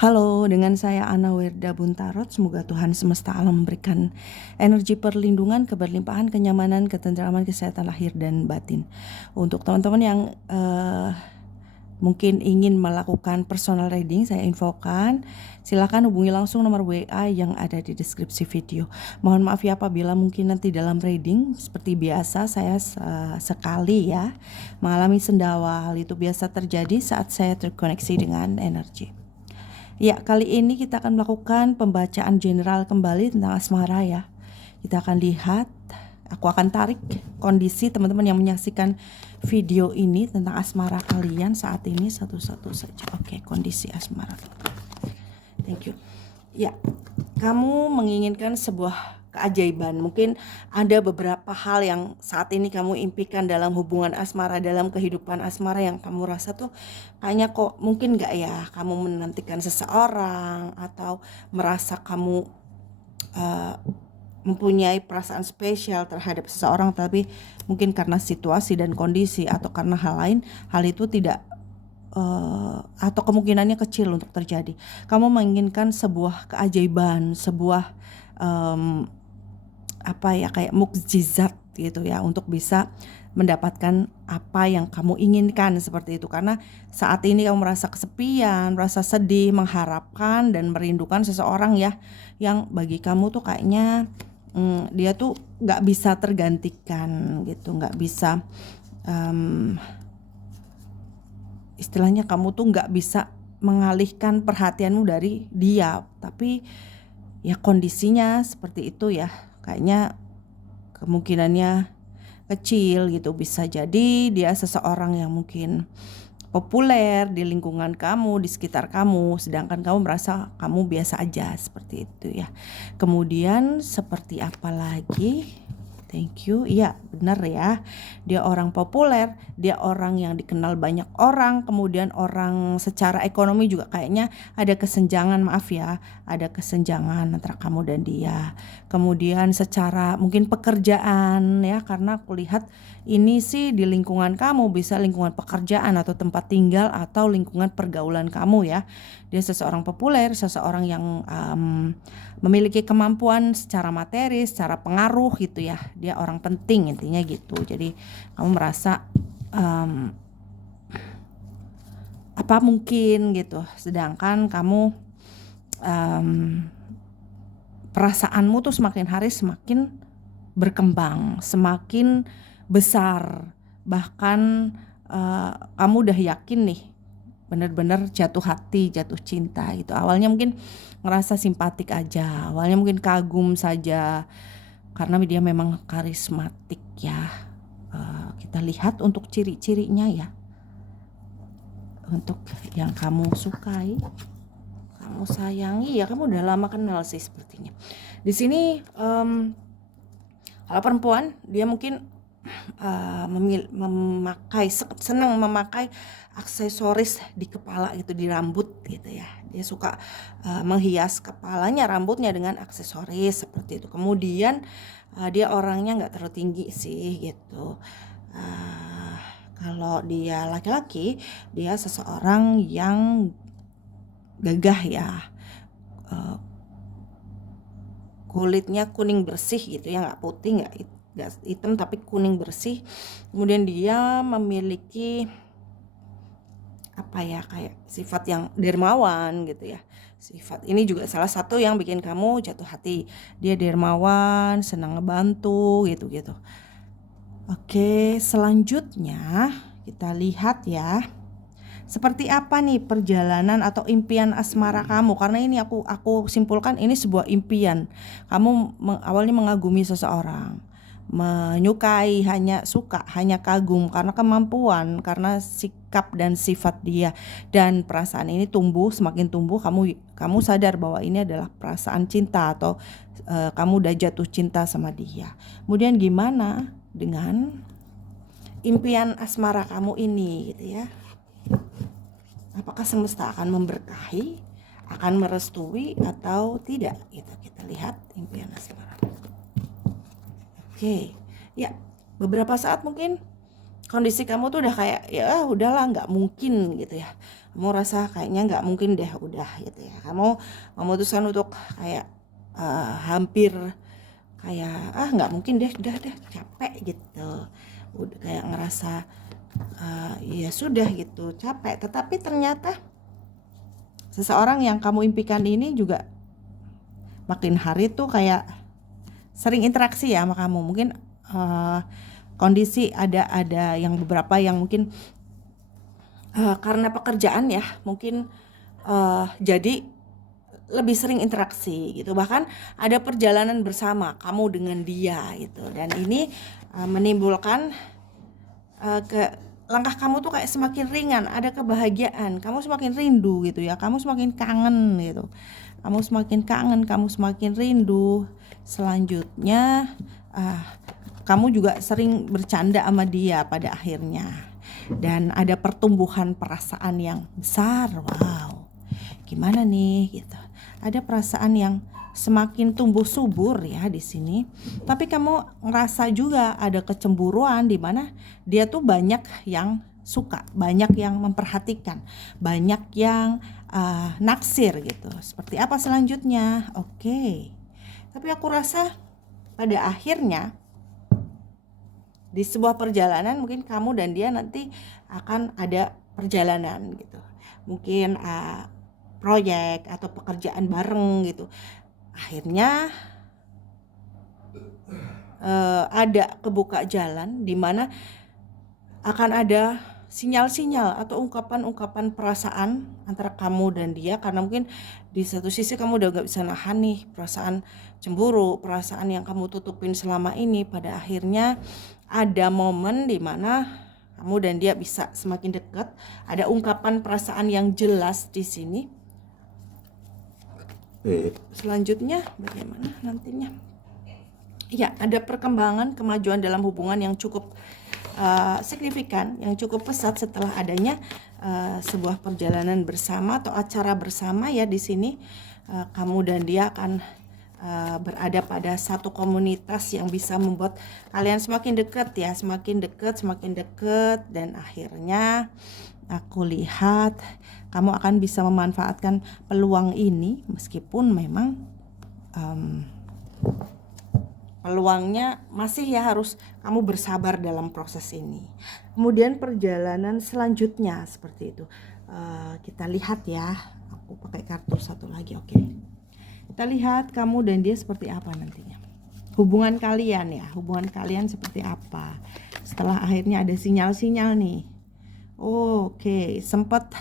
Halo, dengan saya Ana Werda Buntarot. Semoga Tuhan semesta alam memberikan energi perlindungan, keberlimpahan, kenyamanan, ketentraman, kesehatan lahir dan batin. Untuk teman-teman yang mungkin ingin melakukan personal reading, saya infokan, silakan hubungi langsung nomor WA yang ada di deskripsi video. Mohon maaf ya apabila mungkin nanti dalam reading seperti biasa saya sekali ya mengalami sendawa. Hal itu biasa terjadi saat saya terkoneksi dengan energi. Ya, kali ini kita akan melakukan pembacaan general kembali tentang asmara ya. Kita akan lihat, aku akan tarik kondisi teman-teman yang menyaksikan video ini tentang asmara kalian saat ini satu-satu saja. Oke, kondisi asmara. Thank you. Ya, kamu menginginkan sebuah keajaiban. Mungkin ada beberapa hal yang saat ini kamu impikan dalam hubungan asmara, dalam kehidupan asmara yang kamu rasa tuh kayaknya kok mungkin gak ya kamu menantikan seseorang atau merasa kamu mempunyai perasaan spesial terhadap seseorang, tapi mungkin karena situasi dan kondisi atau karena hal lain, hal itu tidak atau kemungkinannya kecil untuk terjadi. Kamu menginginkan sebuah keajaiban, sebuah kayak mukjizat gitu ya, untuk bisa mendapatkan apa yang kamu inginkan seperti itu. Karena saat ini kamu merasa kesepian, merasa sedih, mengharapkan dan merindukan seseorang ya, yang bagi kamu tuh kayaknya dia tuh nggak bisa tergantikan gitu, nggak bisa istilahnya kamu tuh nggak bisa mengalihkan perhatianmu dari dia, tapi ya kondisinya seperti itu ya, kayaknya kemungkinannya kecil gitu. Bisa jadi dia seseorang yang mungkin populer di lingkungan kamu, di sekitar kamu, sedangkan kamu merasa kamu biasa aja, seperti itu ya. Kemudian seperti apa lagi? Thank you. Iya, benar ya. Dia orang populer, dia orang yang dikenal banyak orang, kemudian orang secara ekonomi juga kayaknya ada kesenjangan, maaf ya, ada kesenjangan antara kamu dan dia. Kemudian secara mungkin pekerjaan ya, karena aku lihat ini sih di lingkungan kamu, bisa lingkungan pekerjaan atau tempat tinggal atau lingkungan pergaulan kamu ya. Dia seseorang populer, seseorang yang memiliki kemampuan secara materi, secara pengaruh gitu ya. Dia orang penting intinya gitu. Jadi kamu merasa apa mungkin gitu. Sedangkan kamu perasaanmu tuh semakin hari semakin berkembang, semakin besar. Bahkan kamu udah yakin nih, benar-benar jatuh hati, jatuh cinta gitu. Awalnya mungkin ngerasa simpatik aja, awalnya mungkin kagum saja, karena dia memang karismatik ya. Kita lihat untuk ciri-cirinya ya, untuk yang kamu sukai, kamu sayangi ya, kamu udah lama kenal sih sepertinya. Di sini kalau perempuan dia mungkin senang memakai aksesoris di kepala gitu, di rambut gitu ya. Dia suka menghias kepalanya, rambutnya dengan aksesoris seperti itu. Kemudian dia orangnya nggak terlalu tinggi sih gitu. Kalau dia laki-laki, dia seseorang yang gagah ya, kulitnya kuning bersih gitu ya, nggak putih, nggak hitam, tapi kuning bersih. Kemudian dia memiliki kayak sifat yang dermawan gitu ya. Sifat ini juga salah satu yang bikin kamu jatuh hati. Dia dermawan, senang ngebantu gitu. Oke, selanjutnya kita lihat ya. Seperti apa nih perjalanan atau impian asmara kamu? Karena ini aku simpulkan ini sebuah impian. Kamu awalnya mengagumi seseorang, menyukai, hanya suka, hanya kagum karena kemampuan, karena sikap dan sifat dia, dan perasaan ini semakin tumbuh, kamu sadar bahwa ini adalah perasaan cinta atau kamu udah jatuh cinta sama dia. Kemudian gimana dengan impian asmara kamu ini gitu ya? Apakah semesta akan memberkahi, akan merestui atau tidak? Gitu kita lihat impian asmara. Oke, ya beberapa saat mungkin kondisi kamu tuh udah kayak ya udahlah nggak mungkin gitu ya. Kamu rasa kayaknya nggak mungkin deh udah gitu ya. Kamu memutuskan untuk kayak hampir kayak nggak mungkin deh udah capek gitu. Udah kayak ngerasa ya sudah gitu capek. Tetapi ternyata seseorang yang kamu impikan ini juga makin hari tuh kayak sering interaksi ya sama kamu. Mungkin kondisi ada yang beberapa yang mungkin karena pekerjaan ya mungkin jadi lebih sering interaksi gitu, bahkan ada perjalanan bersama kamu dengan dia gitu, dan ini menimbulkan ke langkah kamu tuh kayak semakin ringan, ada kebahagiaan, kamu semakin rindu gitu ya, kamu semakin kangen gitu, kamu semakin kangen, kamu semakin rindu. Selanjutnya kamu juga sering bercanda sama dia pada akhirnya, dan ada pertumbuhan perasaan yang besar. Wow, gimana nih gitu, ada perasaan yang semakin tumbuh subur ya di sini. Tapi kamu ngerasa juga ada kecemburuan di mana dia tuh banyak yang suka, banyak yang memperhatikan, banyak yang naksir gitu. Seperti apa selanjutnya? Oke. Tapi aku rasa pada akhirnya di sebuah perjalanan mungkin kamu dan dia nanti akan ada perjalanan gitu. Mungkin proyek atau pekerjaan bareng gitu. Akhirnya ada kebuka jalan di mana akan ada sinyal-sinyal atau ungkapan-ungkapan perasaan antara kamu dan dia, karena mungkin di satu sisi kamu udah gak bisa nahan nih perasaan cemburu, perasaan yang kamu tutupin selama ini. Pada akhirnya ada momen di mana kamu dan dia bisa semakin dekat, ada ungkapan perasaan yang jelas di sini. Selanjutnya bagaimana nantinya? Ya, ada perkembangan kemajuan dalam hubungan yang cukup signifikan, yang cukup pesat setelah adanya sebuah perjalanan bersama atau acara bersama ya. Di sini kamu dan dia akan berada pada satu komunitas yang bisa membuat kalian semakin dekat ya, semakin dekat, dan akhirnya aku lihat kamu akan bisa memanfaatkan peluang ini, meskipun memang peluangnya masih ya harus kamu bersabar dalam proses ini. Kemudian perjalanan selanjutnya seperti itu. Kita lihat ya, aku pakai kartu satu lagi, oke. Kita lihat kamu dan dia seperti apa nantinya. Hubungan kalian ya, hubungan kalian seperti apa setelah akhirnya ada sinyal-sinyal nih. Oke, sempat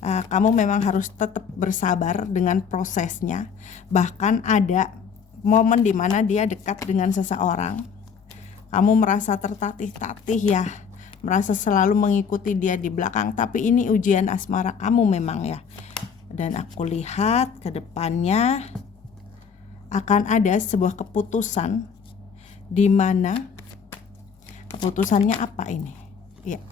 kamu memang harus tetap bersabar dengan prosesnya. Bahkan ada momen di mana dia dekat dengan seseorang, kamu merasa tertatih-tatih ya, merasa selalu mengikuti dia di belakang. Tapi ini ujian asmara kamu memang ya. Dan aku lihat ke depannya akan ada sebuah keputusan, di mana keputusannya apa ini? Ya,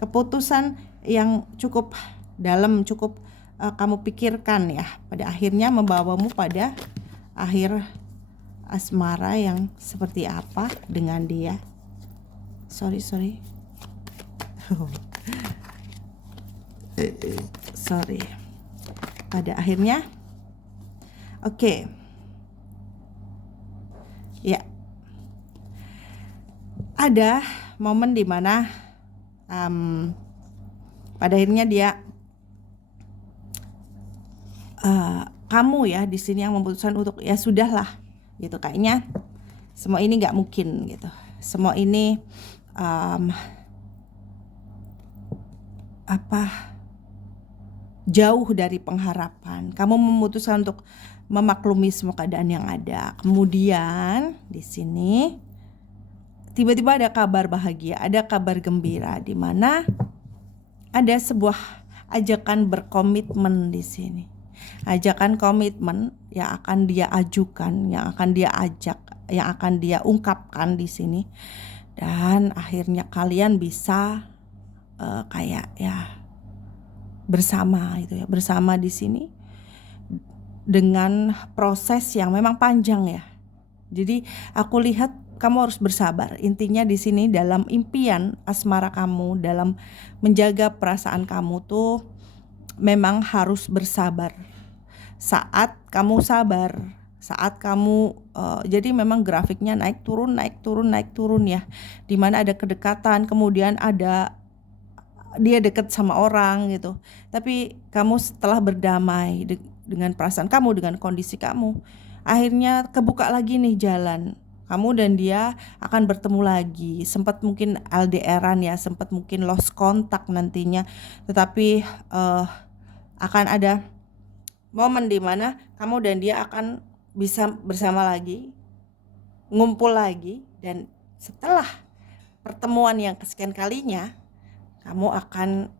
keputusan yang cukup dalam, cukup kamu pikirkan ya, pada akhirnya membawamu pada akhir asmara yang seperti apa dengan dia. Sorry pada akhirnya oke. Ya, ada momen dimana pada akhirnya dia kamu ya di sini yang memutuskan untuk ya sudahlah gitu, kayaknya semua ini nggak mungkin gitu, semua ini jauh dari pengharapan. Kamu memutuskan untuk memaklumi semua keadaan yang ada. Kemudian di sini tiba-tiba ada kabar bahagia, ada kabar gembira, di mana ada sebuah ajakan berkomitmen di sini. Ajakan komitmen yang akan dia ajukan, yang akan dia ajak, yang akan dia ungkapkan di sini. Dan akhirnya kalian bisa kayak ya bersama itu ya, bersama di sini dengan proses yang memang panjang ya. Jadi aku lihat kamu harus bersabar. Intinya di sini dalam impian asmara kamu, dalam menjaga perasaan kamu tuh memang harus bersabar. Saat kamu sabar, saat kamu jadi memang grafiknya naik turun naik turun naik turun ya. Dimana ada kedekatan, kemudian ada dia deket sama orang gitu. Tapi kamu setelah berdamai dengan perasaan kamu, dengan kondisi kamu, akhirnya kebuka lagi nih jalan. Kamu dan dia akan bertemu lagi. Sempat mungkin LDRan ya, sempat mungkin lost contact nantinya. Tetapi akan ada momen di mana kamu dan dia akan bisa bersama lagi, ngumpul lagi, dan setelah pertemuan yang kesekian kalinya, kamu akan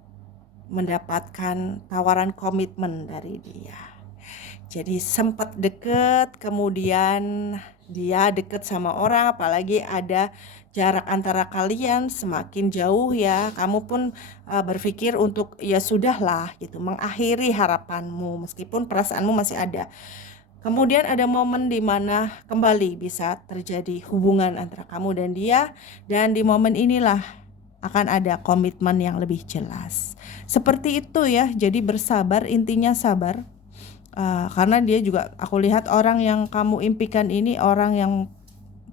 mendapatkan tawaran komitmen dari dia. Jadi sempat deket, kemudian dia deket sama orang, apalagi ada jarak antara kalian semakin jauh ya. Kamu pun berpikir untuk ya sudahlah gitu, mengakhiri harapanmu meskipun perasaanmu masih ada. Kemudian ada momen di mana kembali bisa terjadi hubungan antara kamu dan dia, dan di momen inilah akan ada komitmen yang lebih jelas. Seperti itu ya, jadi bersabar, intinya sabar. Karena dia juga, aku lihat orang yang kamu impikan ini orang yang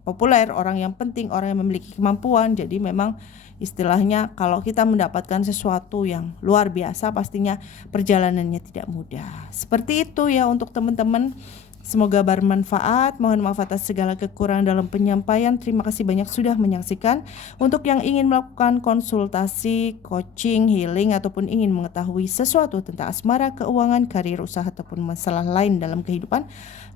populer, orang yang penting, orang yang memiliki kemampuan. Jadi memang istilahnya kalau kita mendapatkan sesuatu yang luar biasa, pastinya perjalanannya tidak mudah. Seperti itu ya untuk teman-teman. Semoga bermanfaat. Mohon maaf atas segala kekurangan dalam penyampaian. Terima kasih banyak sudah menyaksikan. Untuk yang ingin melakukan konsultasi, coaching, healing, ataupun ingin mengetahui sesuatu tentang asmara, keuangan, karir, usaha, ataupun masalah lain dalam kehidupan,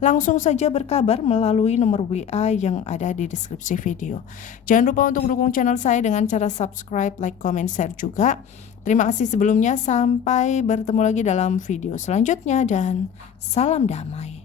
langsung saja berkabar melalui nomor WA yang ada di deskripsi video. Jangan lupa untuk dukung channel saya dengan cara subscribe, like, comment, share juga. Terima kasih sebelumnya. Sampai bertemu lagi dalam video selanjutnya dan salam damai.